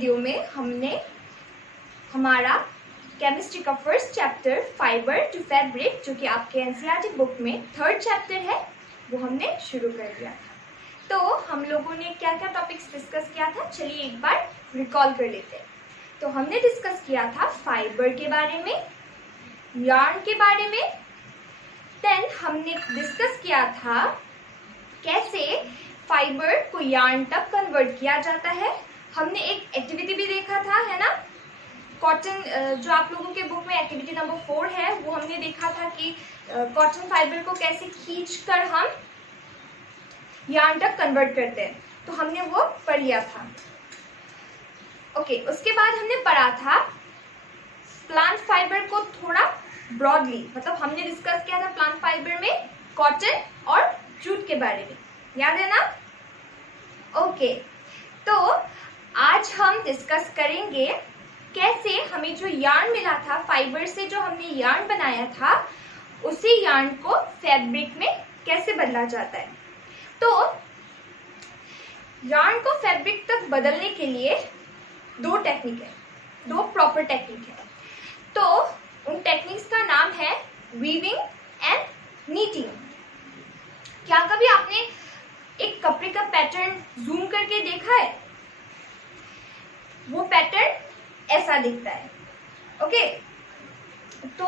Video में हमने हमारा केमिस्ट्री का first chapter fibre to fabric, जो कि आपके एनसीईआरटी बुक में थर्ड चैप्टर है, वो हमने शुरू कर दिया था। तो हम लोगों ने क्या क्या टॉपिक्स डिस्कस किया था, चलिए एक बार रिकॉल कर लेते हैं। तो हमने डिस्कस किया था फाइबर के बारे में, यार्न के बारे में। देन हमने डिस्कस किया था कैसे फाइबर को यार्न तक कन्वर्ट किया जाता है। हमने एक एक्टिविटी भी देखा था, है ना, कॉटन, जो आप लोगों के बुक में एक्टिविटी नंबर 4 है, वो हमने देखा था कि कॉटन फाइबर को कैसे खींचकर हम यार्न तक कन्वर्ट करते हैं। तो हमने वो पढ़ लिया था। ओके, उसके बाद हमने पढ़ा था प्लांट फाइबर को थोड़ा ब्रॉडली, मतलब हमने डिस्कस किया था प्लांट फाइबर में कॉटन और जूट के बारे में, याद है ना? ओके, तो आज हम डिस्कस करेंगे कैसे हमें जो यार्न मिला था फाइबर से, जो हमने यार्न बनाया था, उसी यार्न को फैब्रिक में कैसे बदला जाता है। तो यार्न को फैब्रिक तक बदलने के लिए दो टेक्निक है, दो प्रॉपर टेक्निक है। तो उन टेक्निक्स का नाम है वीविंग एंड नीटिंग। क्या कभी आपने एक कपड़े का पैटर्न जूम करके देखा है? वो पैटर्न ऐसा दिखता है। ओके, तो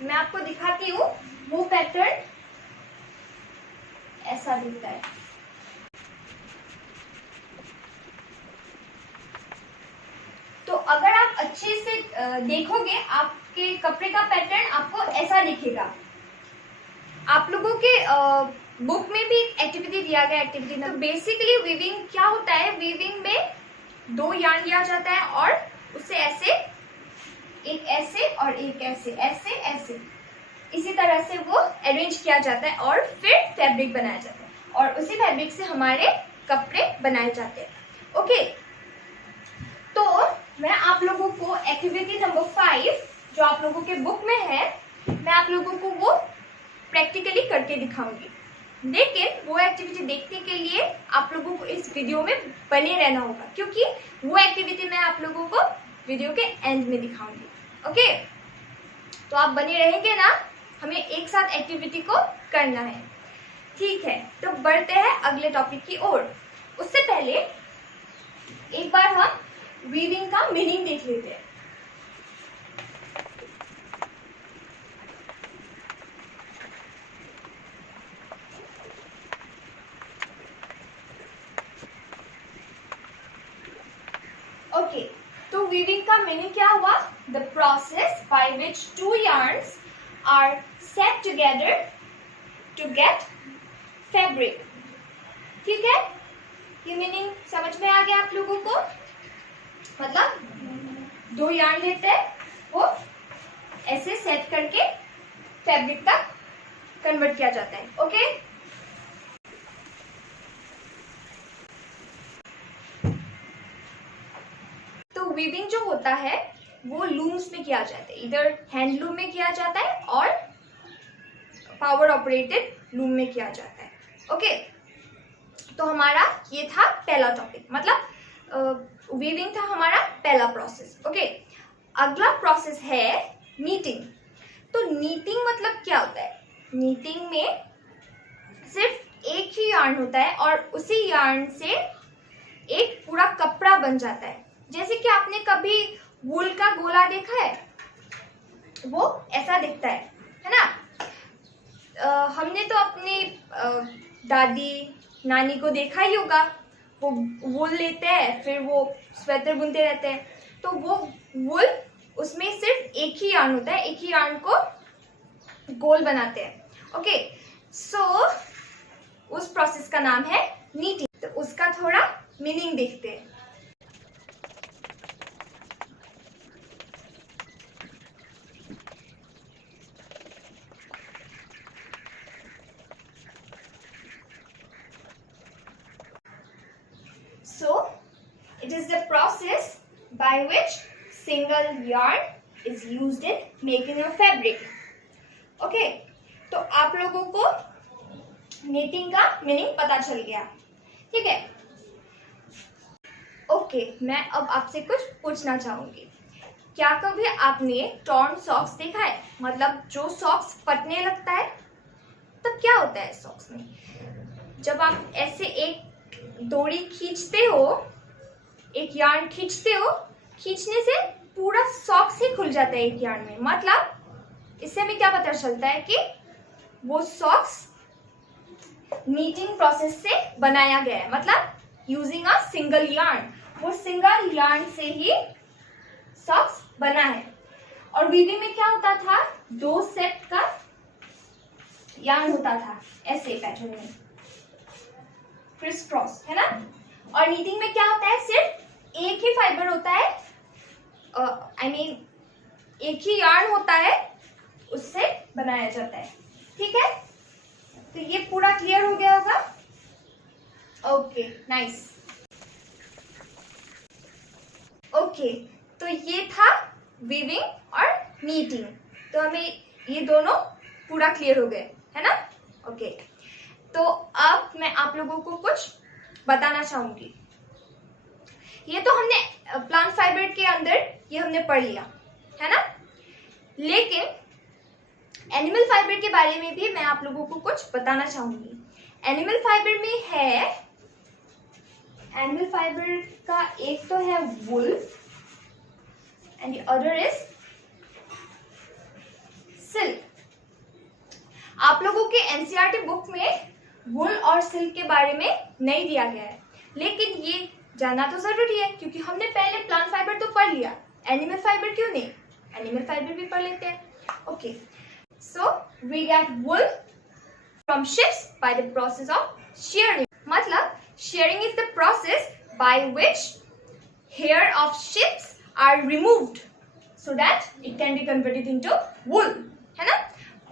मैं आपको दिखाती हूँ, वो पैटर्न ऐसा दिखता है। तो अगर आप अच्छे से देखोगे, आपके कपड़े का पैटर्न आपको ऐसा दिखेगा। आप लोगों के बुक में भी एक्टिविटी दिया गया, एक्टिविटी नंबर। तो बेसिकली वीविंग क्या होता है, वीविंग में दो यार्न लिया जाता है और उससे ऐसे, एक ऐसे और एक ऐसे, ऐसे ऐसे, इसी तरह से वो अरेंज किया जाता है और फिर फैब्रिक बनाया जाता है, और उसी फैब्रिक से हमारे कपड़े बनाए जाते हैं। ओके, तो मैं आप लोगों को एक्टिविटी नंबर 5, जो आप लोगों के बुक में है, मैं आप लोगों को वो प्रैक्टिकली करके दिखाऊंगी। लेकिन वो एक्टिविटी देखने के लिए आप लोगों को इस वीडियो में बने रहना होगा, क्योंकि वो एक्टिविटी मैं आप लोगों को वीडियो के एंड में दिखाऊंगी। ओके, तो आप बने रहेंगे ना? हमें एक साथ एक्टिविटी को करना है, ठीक है? तो बढ़ते हैं अगले टॉपिक की ओर। उससे पहले एक बार हम वीविंग का मीनिंग देख लेते हैं। ओके, तो वीविंग का मीनिंग क्या हुआ? The process by which two yarns are set together to get fabric. ठीक है, ये मीनिंग समझ में आ गया आप लोगों को? मतलब दो यार्न लेते हैं, वो ऐसे सेट करके फैब्रिक तक कन्वर्ट किया जाता है। ओके, तो वीविंग जो होता है वो लूम्स में किया जाता है, इधर हैंडलूम में किया जाता है और पावर ऑपरेटेड लूम में किया जाता है। ओके, तो हमारा ये था पहला टॉपिक, मतलब वीविंग था हमारा पहला प्रोसेस। ओके, अगला प्रोसेस है नीटिंग। तो नीटिंग मतलब क्या होता है? नीटिंग में सिर्फ एक ही यार्न होता है और उसी यार्न से एक पूरा कपड़ा बन जाता है। जैसे कि आपने कभी वूल का गोला देखा है, वो ऐसा दिखता है ना? हमने तो अपनी दादी नानी को देखा ही होगा, वो वूल लेते हैं, फिर वो स्वेटर बुनते रहते हैं। तो वो वूल, उसमें सिर्फ एक ही यार्न होता है, एक ही यार्न को गोल बनाते हैं। ओके, सो उस प्रोसेस का नाम है नीटिंग। तो उसका थोड़ा मीनिंग देखते हैं। So, it is the process by which single yarn is used in making a fabric. Okay, तो आप लोगों को नीटिंग का मीनिंग पता चल गया, ठीक है? ओके, मैं अब आपसे कुछ पूछना चाहूंगी। क्या कभी आपने टॉर्न सॉक्स देखा है? मतलब जो सॉक्स फटने लगता है, तब क्या होता है सॉक्स में? जब आप ऐसे एक डोरी खींचते हो, एक यार्न खींचते हो, खींचने से पूरा सॉक्स ही खुल जाता है एक यार्न में। मतलब इससे हमें क्या पता चलता है कि वो सॉक्स नीटिंग प्रोसेस से बनाया गया है, मतलब यूजिंग अ सिंगल यार्न। वो सिंगल यार्न से ही सॉक्स बना है। और वीविंग में क्या होता था? 2 सेट का यार्न होता था ऐसे पैटर्न में, क्रिस क्रॉस, है ना। और नीटिंग में क्या होता है? सिर्फ एक ही फाइबर होता है, एक ही यार्न होता है, उससे बनाया जाता है। ठीक है, तो ये पूरा क्लियर हो गया होगा। Okay, nice. ओके, तो ये था वीविंग और नीटिंग। तो हमें ये दोनों पूरा क्लियर हो गए, है ना। ओके, तो अब मैं आप लोगों को कुछ बताना चाहूंगी। ये तो हमने प्लांट फाइबर के अंदर ये हमने पढ़ लिया, है ना। लेकिन एनिमल फाइबर के बारे में भी मैं आप लोगों को कुछ बताना चाहूंगी। एनिमल फाइबर में है, एनिमल फाइबर का एक तो है wool and the other is silk. आप लोगों के एनसीईआरटी बुक में वुल और सिल्क के बारे में नहीं दिया गया है, लेकिन ये जानना तो जरूरी है क्योंकि हमने पहले प्लांट फाइबर तो पढ़ लिया, एनिमल फाइबर क्यों नहीं? एनिमल फाइबर भी पढ़ लेते हैं। Okay, so we get wool from ships by the process of shearing। मतलब shearing is the process by which hair of ships are removed so that it can be converted into wool, है ना।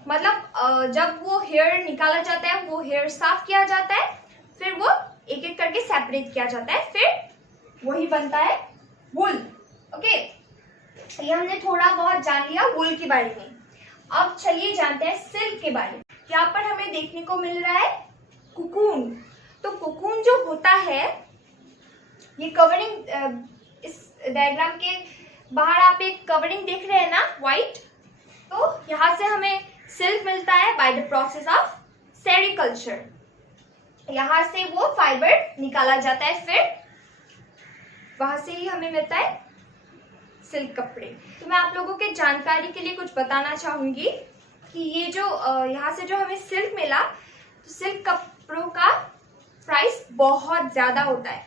मतलब जब वो hair निकाला जाता है, वो हेयर साफ किया जाता है, फिर वो एक एक करके सेपरेट किया जाता है, फिर वही बनता है वुल। ओके, ये हमने थोड़ा बहुत जान लिया वुल के बारे में। अब चलिए जानते हैं सिल्क के बारे में। यहाँ पर हमें देखने को मिल रहा है कुकून। तो कुकून जो होता है, ये कवरिंग, इस डायग्राम के बाहर आप एक कवरिंग देख रहे हैं ना, व्हाइट। तो यहाँ से हमें सिल्क मिलता है bye the process of sericulture. यहाँ से वो फाइबर निकाला जाता है, फिर वहां से ही हमें मिलता है सिल्क कपड़े। तो मैं आप लोगों के जानकारी के लिए कुछ बताना चाहूंगी कि ये जो यहाँ से जो हमें सिल्क मिला, तो सिल्क कपड़ों का प्राइस बहुत ज्यादा होता है।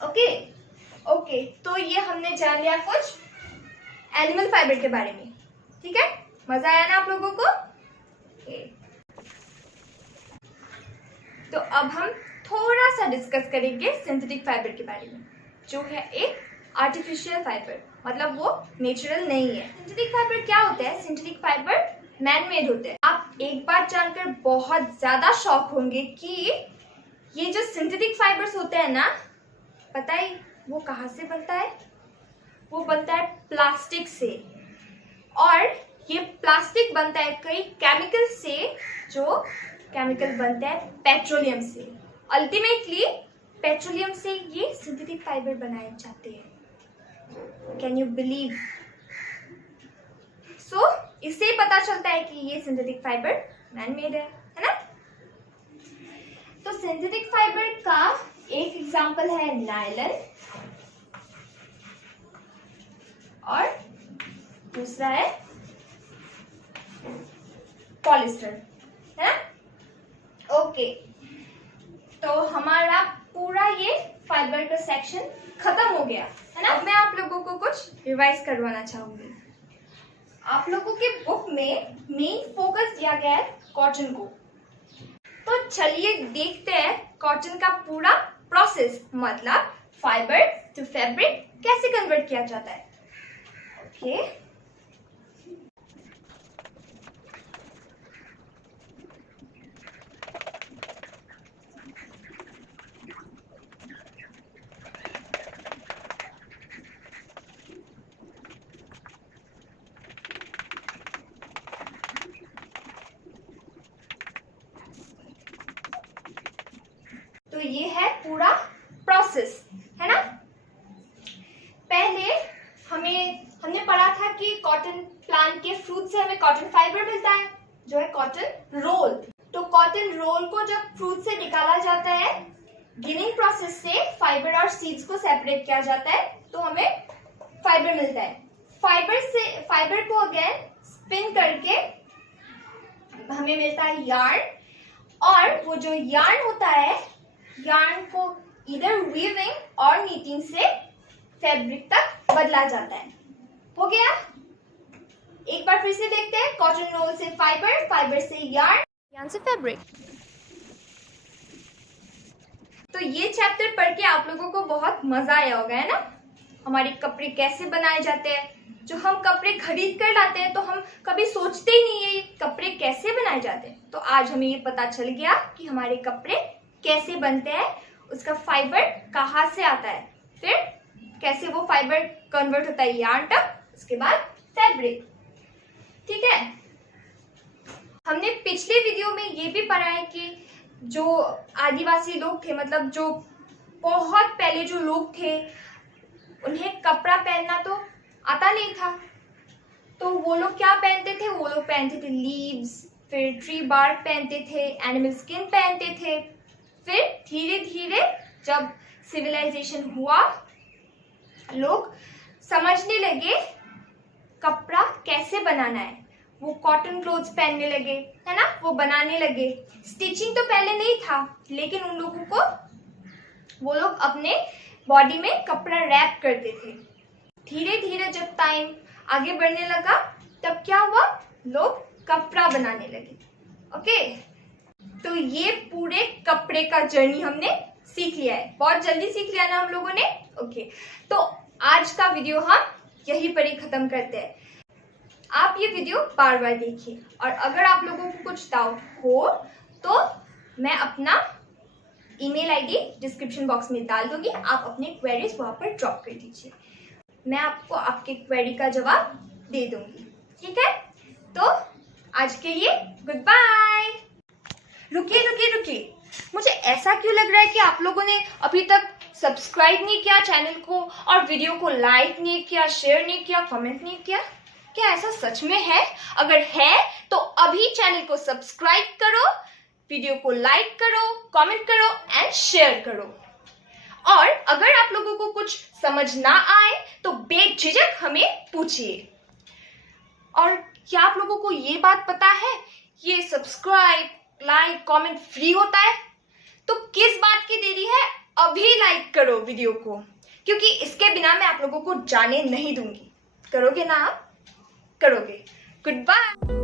ओके ओके, तो ये हमने जान लिया कुछ एनिमल फाइबर के बारे में। ठीक है, मजा आया ना आप लोगों को? तो अब हम थोड़ा सा डिस्कस करेंगे सिंथेटिक फाइबर के बारे में, जो है एक आर्टिफिशियल फाइबर, मतलब वो नेचुरल नहीं है। सिंथेटिक फाइबर क्या होता है? सिंथेटिक फाइबर मैन मेड होते हैं। आप एक बात जानकर बहुत ज्यादा शॉक होंगे कि ये जो सिंथेटिक फाइबर्स होते हैं ना, पता है वो कहाँ से बनता है? वो बनता है प्लास्टिक से। और ये प्लास्टिक बनता है कई केमिकल से, जो केमिकल बनता है पेट्रोलियम से। अल्टीमेटली पेट्रोलियम से ये सिंथेटिक फाइबर बनाए जाते हैं। Can you believe? सो इससे पता चलता है कि ये सिंथेटिक फाइबर मैन मेड है ना। तो सिंथेटिक फाइबर का एक एग्जांपल है नायलॉन और दूसरा है पॉलिस्टर, है ना। ओके, तो हमारा पूरा ये फाइबर का सेक्शन खत्म हो गया, है ना। अब मैं आप लोगों को कुछ रिवाइज करवाना चाहूंगी। आप लोगों के बुक में मेन फोकस दिया गया है कॉटन को। तो चलिए देखते हैं कॉटन का पूरा प्रोसेस, मतलब फाइबर टू फैब्रिक कैसे कन्वर्ट किया जाता है। ओके, तो ये है पूरा प्रोसेस, है ना। प्लांट के फ्रूट से हमें कॉटन फाइबर मिलता है, जो है कॉटन रोल। तो कॉटन रोल को जब फ्रूट से निकाला जाता है, गिनिंग प्रोसेस से फाइबर और सीड्स को सेपरेट किया जाता है, तो हमें फाइबर मिलता है। फाइबर को अगेन स्पिन करके हमें मिलता है यार्न, और वो जो यार्न होता है, यार्न को इधर वीविंग और नीटिंग से फैब्रिक तक बदला जाता है। हो गया? एक बार फिर से देखते हैं। कॉटन रोल से फाइबर, फाइबर से यार्न, यार्न से फैब्रिक। तो ये चैप्टर पढ़ के आप लोगों को बहुत मजा आया होगा, है ना? हमारे कपड़े कैसे बनाए जाते हैं। जो हम कपड़े खरीद कर लाते हैं तो हम कभी सोचते ही नहीं है ये कपड़े कैसे बनाए जाते हैं। तो आज हमें ये पता चल गया कि हमारे कपड़े कैसे बनते हैं, उसका फाइबर कहाँ से आता है, फिर कैसे वो फाइबर कन्वर्ट होता है यार्न तक, उसके बाद फैब्रिक। ठीक है? हमने पिछले वीडियो में ये भी पढ़ा है कि जो आदिवासी लोग थे, मतलब जो बहुत पहले जो लोग थे, उन्हें कपड़ा पहनना तो आता नहीं था। तो वो लोग क्या पहनते थे? वो लोग पहनते थे लीव्स, फिर ट्री बार्क पहनते थे, एनिमल स्किन पहनते थे। फिर धीरे धीरे जब सिविलाइजेशन हुआ, लोग समझने लगे कपड़ा कैसे बनाना है, वो कॉटन क्लोथ्स पहनने लगे, है ना, वो बनाने लगे। स्टिचिंग तो पहले नहीं था, लेकिन उन लोगों को, वो लोग अपने बॉडी में कपड़ा रैप करते थे। धीरे धीरे जब टाइम आगे बढ़ने लगा, तब क्या हुआ? लोग कपड़ा बनाने लगे। ओके, तो ये पूरे कपड़े का जर्नी हमने सीख लिया है। बहुत जल्दी सीख लिया ना हम लोगों ने। ओके, तो आज का वीडियो हम यहीं पर ही खत्म करते हैं। आप ये वीडियो बार बार देखिए, और अगर आप लोगों को कुछ डाउट हो तो मैं अपना ईमेल आईडी डिस्क्रिप्शन बॉक्स में डाल दूंगी। आप अपने क्वेरीज वहां पर ड्रॉप कर दीजिए, मैं आपको आपके क्वेरी का जवाब दे दूंगी। ठीक है? तो आज के लिए गुड बाय। रुकिए, मुझे ऐसा क्यों लग रहा है कि आप लोगों ने अभी तक सब्सक्राइब नहीं किया चैनल को, और वीडियो को लाइक नहीं किया, शेयर नहीं किया, कमेंट नहीं किया। क्या ऐसा सच में है? अगर है तो अभी चैनल को सब्सक्राइब करो, वीडियो को लाइक करो, कमेंट करो एंड शेयर करो। और अगर आप लोगों को कुछ समझ ना आए तो बेझिझक हमें पूछिए। और क्या आप लोगों को ये बात पता है, ये सब्सक्राइब, लाइक, कमेंट फ्री होता है? तो किस बात की देरी है? अभी लाइक करो वीडियो को, क्योंकि इसके बिना मैं आप लोगों को जाने नहीं दूंगी। करोगे ना आप? करोगे। Good bye.